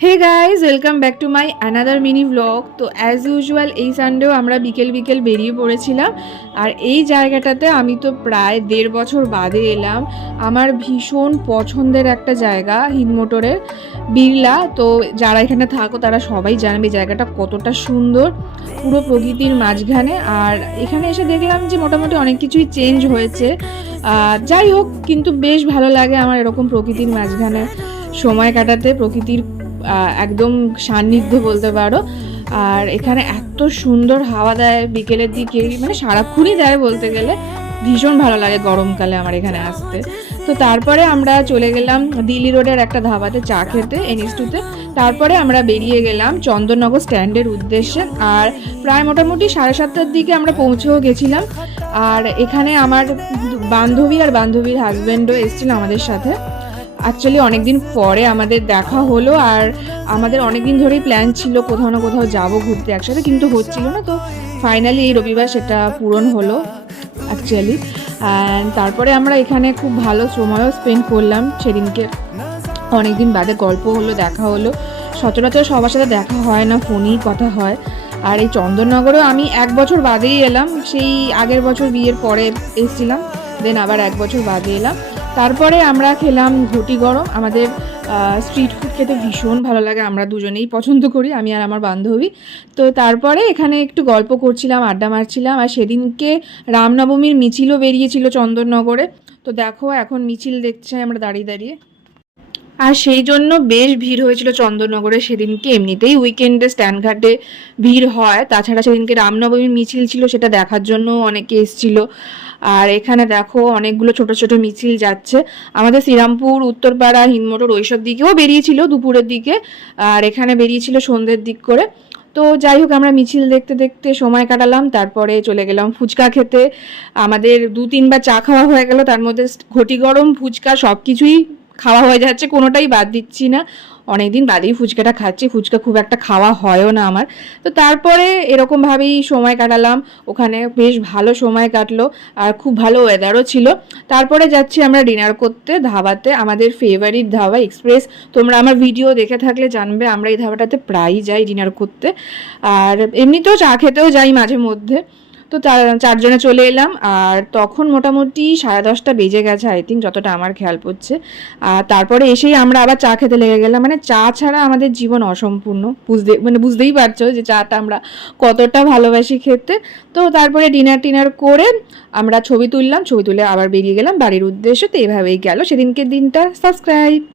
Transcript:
Hey guys, welcome back to my another mini vlog. তো as usual এই সানডেও আমরা বিকেল বিকেল বেরিয়ে পড়েছিলাম। আর এই জায়গাটাতে আমি তো প্রায় 1.5 বছর বাদে এলাম। আমার ভীষণ পছন্দের একটা জায়গা হিন্দমোটরের বিড়লা। তো যারা এখানে থাকো তারা সবাই জানবে জায়গাটা কতটা সুন্দর, পুরো প্রকৃতির মাঝখানে। আর এখানে এসে দেখলাম যে মোটামুটি অনেক কিছুই চেঞ্জ হয়েছে। যাই হোক, কিন্তু বেশ ভালো লাগে আমার এরকম প্রকৃতির মাঝখানে সময় কাটাতে, প্রকৃতির একদম সান্নিধ্য বলতে পারো। আর এখানে এত সুন্দর হাওয়া দেয় বিকেলের দিকে, মানে সারাক্ষণই দেয় বলতে গেলে। ভীষণ ভালো লাগে গরমকালে আমার এখানে আসতে। তো তারপরে আমরা চলে গেলাম দিল্লি রোডের একটা ধাবাতে চা খেতে, NH2-তে। তারপরে আমরা বেরিয়ে গেলাম চন্দননগর স্ট্যান্ডের উদ্দেশ্যে। আর প্রায় মোটামুটি 7:30টার দিকে আমরা পৌঁছেও গেছিলাম। আর এখানে আমার বান্ধবী আর বান্ধবীর হাজব্যান্ডও এসেছিল আমাদের সাথে। অ্যাকচুয়ালি অনেকদিন পরে আমাদের দেখা হলো। আর আমাদের অনেকদিন ধরেই প্ল্যান ছিল কোথাও না কোথাও যাবো ঘুরতে একসাথে, কিন্তু হচ্ছিল না। তো ফাইনালি এই রবিবার সেটা পূরণ হলো অ্যাকচুয়ালি। অ্যান্ড তারপরে আমরা এখানে খুব ভালো সময়ও স্পেন্ড করলাম সেদিনকে। অনেকদিন বাদে গল্প হলো, দেখা হলো। সচরাচর সবার সাথে দেখা হয় না, ফোনেই কথা হয়। আর এই চন্দননগরেও আমি 1 বছর বাদেই এলাম। সেই আগের বছর বিয়ের পরে এসেছিলাম, দেন আবার 1 বছর বাদে এলাম। তারপরে আমরা খেলাম ঘটি গরম। আমাদের স্ট্রিট ফুড খেতে ভীষণ ভালো লাগে, আমরা দুজনেই পছন্দ করি, আমি আর আমার বান্ধবী। তো তারপরে এখানে একটু গল্প করছিলাম, আড্ডা মারছিলাম। আর সেদিনকে রামনবমীর মিছিলও বেরিয়েছিল চন্দননগরে। তো দেখো এখন মিছিল দেখছি আমরা দাঁড়িয়ে দাঁড়িয়ে। আর সেই জন্য বেশ ভিড় হয়েছিল চন্দননগরে সেদিনকে। এমনিতেই উইকেন্ডে স্ট্যান্ডঘাটে ভিড় হয়, তাছাড়া সেদিনকে রামনবমীর মিছিল ছিল, সেটা দেখার জন্য অনেকে এসেছিল। আর এখানে দেখো অনেকগুলো ছোট ছোট মিছিল যাচ্ছে। আমাদের শ্রীরামপুর, উত্তরপাড়া, হিন্দমোটর ওইসব দিকেও বেরিয়েছিল দুপুরের দিকে। আর এখানে বেরিয়েছিল সন্ধ্যের দিক করে। তো যাই হোক, আমরা মিছিল দেখতে দেখতে সময় কাটালাম। তারপরে চলে গেলাম ফুচকা খেতে। আমাদের 2-3 বার চা খাওয়া হয়ে গেল, তার মধ্যে ঘটি গরম, ফুচকা সব কিছুই খাওয়া হয়ে যাচ্ছে, কোনোটাই বাদ দিচ্ছি না। অনেকদিন বাদেই ফুচকাটা খাচ্ছি, ফুচকা খুব একটা খাওয়া হয়ও না আমার। তো তারপরে এরকমভাবেই সময় কাটালাম, ওখানে বেশ ভালো সময় কাটলো। আর খুব ভালো ওয়েদারও ছিল। তারপরে যাচ্ছি আমরা ডিনার করতে ধাবাতে, আমাদের ফেভারিট ধাবা এক্সপ্রেস। তোমরা আমার ভিডিও দেখে থাকলে জানবে আমরা এই ধাবাটাতে প্রায়ই যাই ডিনার করতে। আর এমনিতেও চা খেতেও যাই মাঝে মধ্যে। তো 4 জনে চলে এলাম। আর তখন মোটামুটি 10:30টা বেজে গেছে আই থিঙ্ক, যতটা আমার খেয়াল পড়ছে। আর তারপরে এসেই আমরা আবার চা খেতে লেগে গেলাম। মানে চা ছাড়া আমাদের জীবন অসম্পূর্ণ, বুঝতেই পারছো যে চাটা আমরা কতটা ভালোবাসি খেতে। তো তারপরে ডিনার করে আমরা ছবি তুললাম, ছবি তুলে আবার বেরিয়ে গেলাম বাড়ির উদ্দেশ্যে। তো এভাবেই গেল সেদিনকে দিনটা। সাবস্ক্রাইব।